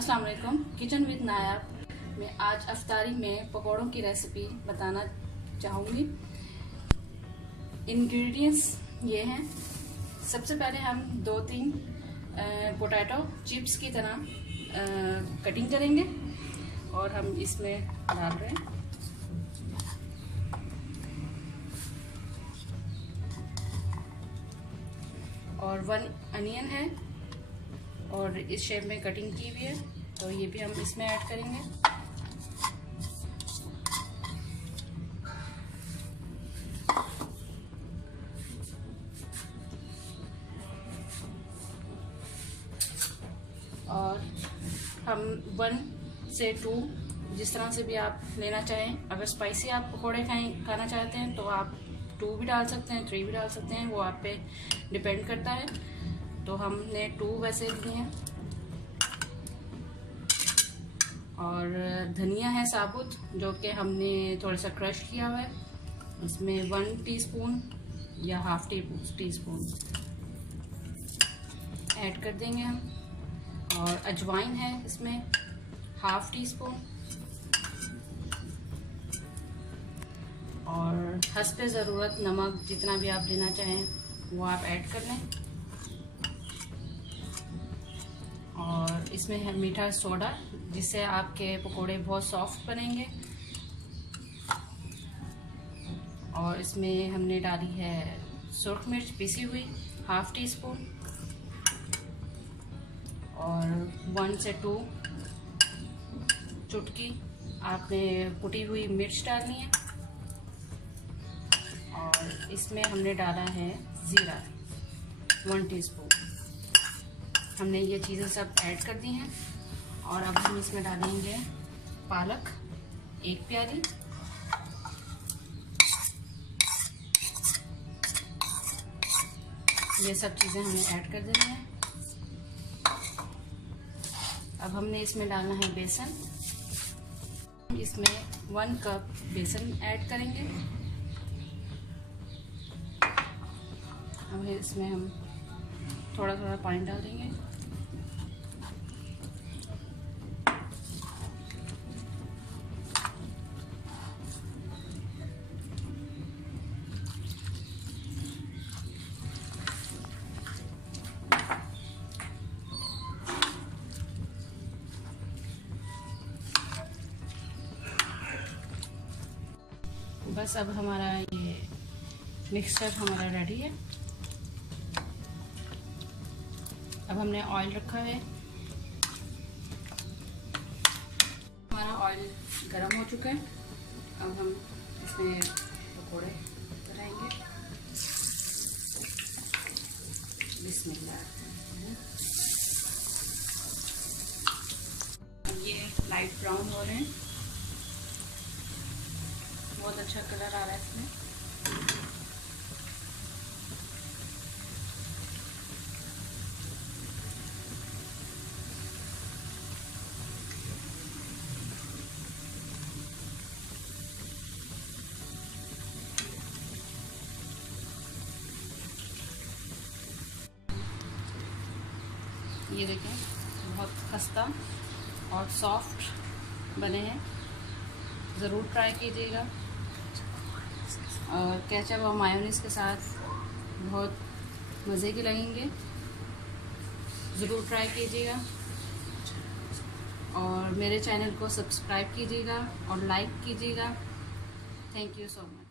अस्सलाम वालेकुम। Kitchen with नायाब में आज अफ्तारी में पकौड़ों की रेसिपी बताना चाहूँगी। इंग्रेडिएंट्स ये हैं। सबसे पहले हम 2-3 पोटैटो चिप्स की तरह कटिंग करेंगे और हम इसमें डाल रहे हैं। और 1 अनियन है और इस शेप में कटिंग की हुई है, तो ये भी हम इसमें ऐड करेंगे। और हम 1 से 2 जिस तरह से भी आप लेना चाहें। अगर स्पाइसी आप पकौड़े खाना चाहते हैं तो आप 2 भी डाल सकते हैं, 3 भी डाल सकते हैं, वो आप पे डिपेंड करता है। तो हमने 2 वैसे लिए हैं। और धनिया है साबुत, जो कि हमने थोड़ा सा क्रश किया हुआ है। इसमें 1 टीस्पून या हाफ टीस्पून ऐड कर देंगे हम। और अजवाइन है इसमें हाफ टीस्पून। और हस्बे ज़रूरत नमक जितना भी आप लेना चाहें वो आप ऐड कर लें। और इसमें है मीठा सोडा, जिससे आपके पकोड़े बहुत सॉफ्ट बनेंगे। और इसमें हमने डाली है सुरख मिर्च पिसी हुई हाफ टीस्पून। और 1 से 2 चुटकी आपने कुटी हुई मिर्च डालनी है। और इसमें हमने डाला है ज़ीरा 1 टीस्पून। हमने ये चीज़ें सब ऐड कर दी हैं। और अब हम इसमें डालेंगे पालक 1 प्याली। ये सब चीज़ें हमें ऐड कर देनी है। अब हमने इसमें डालना है बेसन। इसमें 1 कप बेसन ऐड करेंगे। अब इसमें हम थोड़ा थोड़ा पानी डाल देंगे। बस अब हमारा ये मिक्सचर हमारा रेडी है। अब हमने ऑयल रखा है। हमारा ऑयल गर्म हो चुका है। अब हम इसमें पकोड़े बनाएंगे। बिस्मिल्लाह। अब ये लाइट ब्राउन हो रहे हैं। बहुत अच्छा कलर आ रहा है इसमें। ये देखें, बहुत खस्ता और सॉफ्ट बने हैं। ज़रूर ट्राई कीजिएगा। और केचप और मायोनीज़ के साथ बहुत मज़े के लगेंगे। ज़रूर ट्राई कीजिएगा। और मेरे चैनल को सब्सक्राइब कीजिएगा और लाइक कीजिएगा। Thank you so much.